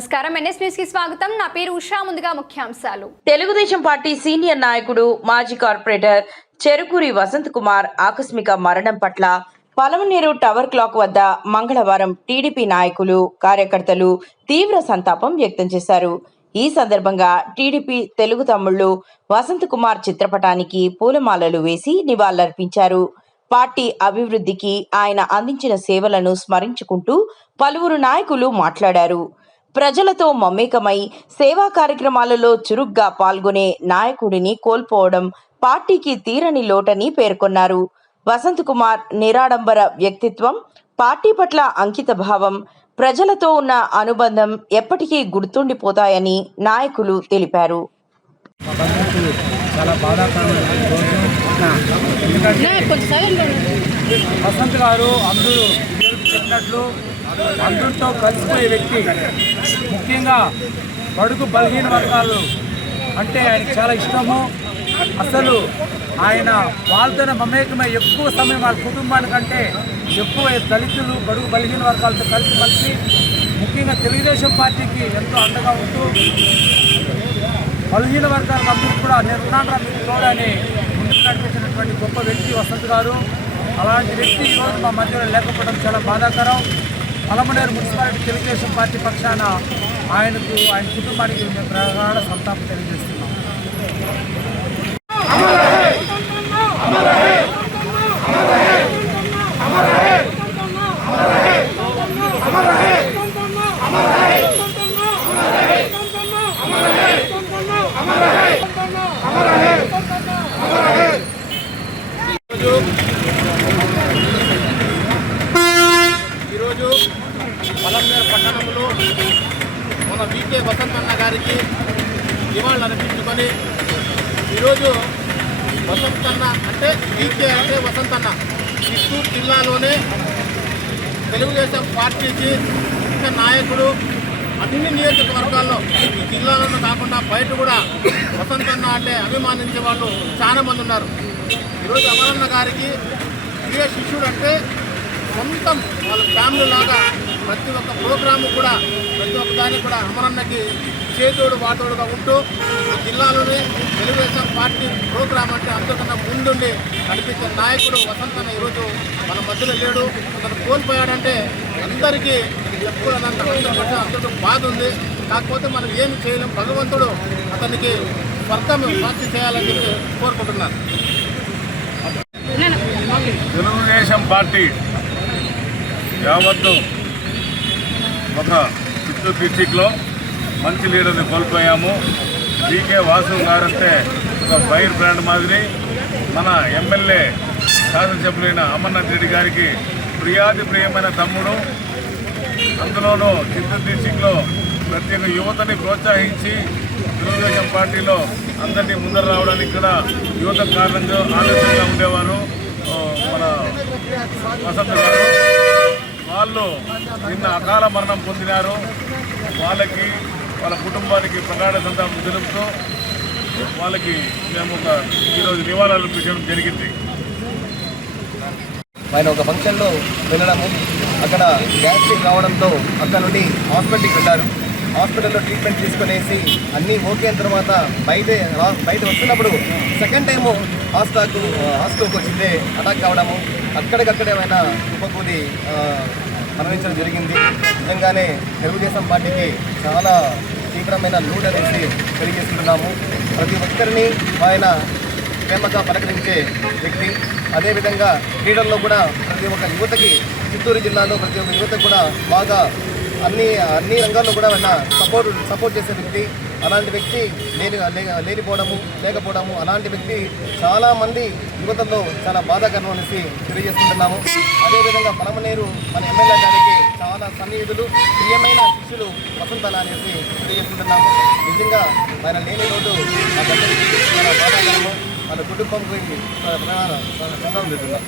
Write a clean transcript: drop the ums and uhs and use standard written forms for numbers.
నమస్కారం NS news కి స్వాగతం. నా పేరు ఉషా. ముందుగా ముఖ్యాంశాలు. తెలుగుదేశం పార్టీ సీనియర్ నాయకుడు మాజీ కార్పొరేటర్ చెరుకూరి వసంత్ కుమార్ ఆకస్మిక మరణం పట్ల పలమనేరు టవర్ క్లాక్ వద్ద మంగళవారం టీడీపీ నాయకులు కార్యకర్తలు తీవ్ర సంతాపం వ్యక్తం చేశారు. ఈ సందర్భంగా టీడీపీ తెలుగు తమ్ముళ్లు వసంత్ కుమార్ చిత్రపటానికి పూలమాలలు వేసి నివాళులర్పించారు. పార్టీ అభివృద్ధికి ఆయన అందించిన సేవలను స్మరించుకుంటూ పలువురు నాయకులు మాట్లాడారు. ప్రజలతో మమేకమై సేవా కార్యక్రమాలలో చురుగ్గా పాల్గొనే నాయకుడిని కోల్పోవడం పార్టీకి తీరని లోటని పేర్కొన్నారు. వసంత్ కుమార్ నిరాడంబర వ్యక్తిత్వం, పార్టీ పట్ల అంకిత భావం, ప్రజలతో ఉన్న అనుబంధం ఎప్పటికీ గుర్తుండిపోతాయని నాయకులు తెలిపారు. వసంత్ గారు అందరూ చెప్పినట్లు అందరితో కలిసిపోయే వ్యక్తి. ముఖ్యంగా బడుగు బలహీన వర్గాలు అంటే ఆయనకు చాలా ఇష్టము. అసలు ఆయన వాళ్ళతోనే మమేకమై ఎక్కువ సమయం వాళ్ళ కుటుంబానికంటే ఎక్కువ దళితులు బడుగు బలహీన వర్గాలతో కలిసి ముఖ్యంగా తెలుగుదేశం పార్టీకి ఎంతో అండగా ఉంటూ బలహీన వర్గాలకు అందరూ కూడా నేను ఉన్నాను మీకు తోడని ముందుకు నడిపించినటువంటి గొప్ప వ్యక్తి వసంత్ గారు. అలాంటి వ్యక్తి ఈరోజు మా మధ్యలో లేకపోవడం చాలా బాధాకరం. పలమనేరు మున్సిపాలిటీ తెలుగుదేశం పార్టీ పక్షాన ఆయన కుటుంబానికి మేము ప్రగాఢ సంతాపం తెలియజేస్తున్నాం. ఈరోజు పలమనేరు పట్టణంలో మన వీకే వసంత్ అన్న గారికి నివాళులు అర్పించుకొని ఈరోజు వసంత్ అన్న అంటే వీకే అంటే వసంత్ అన్న చిత్తూరు జిల్లాలోనే తెలుగుదేశం పార్టీకి ముఖ్య నాయకుడు. అన్ని నియోజకవర్గాల్లో ఈ జిల్లాలోనే కాకుండా బయట కూడా వసంత్ అన్న అంటే అభిమానించే వాళ్ళు చాలా మంది ఉన్నారు. ఈరోజు అమరన్న గారికి ప్రియ శిష్యుడు అంటే సొంతం వాళ్ళ ఫ్యామిలీ లాగా ప్రతి ఒక్క ప్రోగ్రాము కూడా ప్రతి ఒక్క దానికి కూడా అమరన్నకి చేతోడు వాతోడుగా ఉంటూ ఈ జిల్లాలోనే తెలుగుదేశం పార్టీ ప్రోగ్రాం అంటే అందరికన్నా ముందుండి నడిపించే నాయకుడు వసంత్ అన్న ఈరోజు మన మధ్యలో లేడు. అతను కోల్పోయాడంటే అందరికీ చెప్పుకోవాలంత అందరికీ బాధ ఉంది. కాకపోతే మనం ఏమి చేయలేం. భగవంతుడు అతనికి స్వర్గం ప్రాప్తి చేయాలని చెప్పి కోరుకుంటున్నాను. తెలుగుదేశం పార్టీ యావత్తు ఒక చిత్తూరు డిస్టిక్లో మంచి లీడర్ని కోల్పోయాము. వీకే వాసు గారంటే ఒక ఫైర్ బ్రాండ్ మాదిరి. మన ఎమ్మెల్యే శాసనసభ్యులైన అమర్నాథ్ రెడ్డి గారికి ప్రియమైన తమ్ముడు. అందులోనూ చిత్తూరు డిస్టిక్లో ప్రత్యేక యువతని ప్రోత్సహించి తెలుగుదేశం పార్టీలో అందరినీ ముందర రావడానికి కూడా యువత కారణంగా ఆలోచనగా ఉండేవారు మన వసంత్ గారు. వాళ్ళు నిన్న అకాల మరణం పొందినారు. వాళ్ళకి వాళ్ళ కుటుంబానికి ప్రగాఢ సంతాపం తెలుపుతూ వాళ్ళకి మేము ఈరోజు నివాళులు అర్పించడం జరిగింది. ఆయన ఒక ఫంక్షన్లో వెళ్ళడము, అక్కడ గ్యాస్ట్రిక్ రావడంతో అక్కడ నుండి హాస్పిటల్కి వెళ్ళారు. హాస్పిటల్లో ట్రీట్మెంట్ తీసుకునేసి అన్నీ ఓకే అయిన తర్వాత బయట వస్తున్నప్పుడు సెకండ్ టైము హాస్పిటల్కి వచ్చిందే అటాక్ కావడము, అక్కడికక్కడే ఆయన ఉపకూలి మరణించడం జరిగింది. నిజంగానే తెలుగుదేశం పార్టీకి చాలా తీవ్రమైన లూట్ అనేసి తెలియజేస్తున్నాము. ప్రతి ఒక్కరిని ఆయన ప్రేమగా పలకరించే వ్యక్తి. అదేవిధంగా క్రీడల్లో కూడా ప్రతి ఒక్క యువతకి చిత్తూరు జిల్లాలో ప్రతి ఒక్క యువతకు కూడా బాగా అన్ని రంగాల్లో కూడా ఆయన సపోర్ట్ చేసే వ్యక్తి. అలాంటి వ్యక్తి లేకపోవడము అలాంటి వ్యక్తి చాలామంది యువతల్లో చాలా బాధాకరం అనేసి తెలియజేసుకుంటున్నాము. అదేవిధంగా పలమనేరు మన ఎమ్మెల్యే గారికి చాలా సన్నిహితులు, ప్రియమైన శిష్యులు వసంత్ అన్న అనేసి తెలియజేసుకుంటున్నాము. నిజంగా ఆయన లేని రోజు చాలా బాధాకరము. మన కుటుంబం గురించి సంతానం చేస్తున్నాం.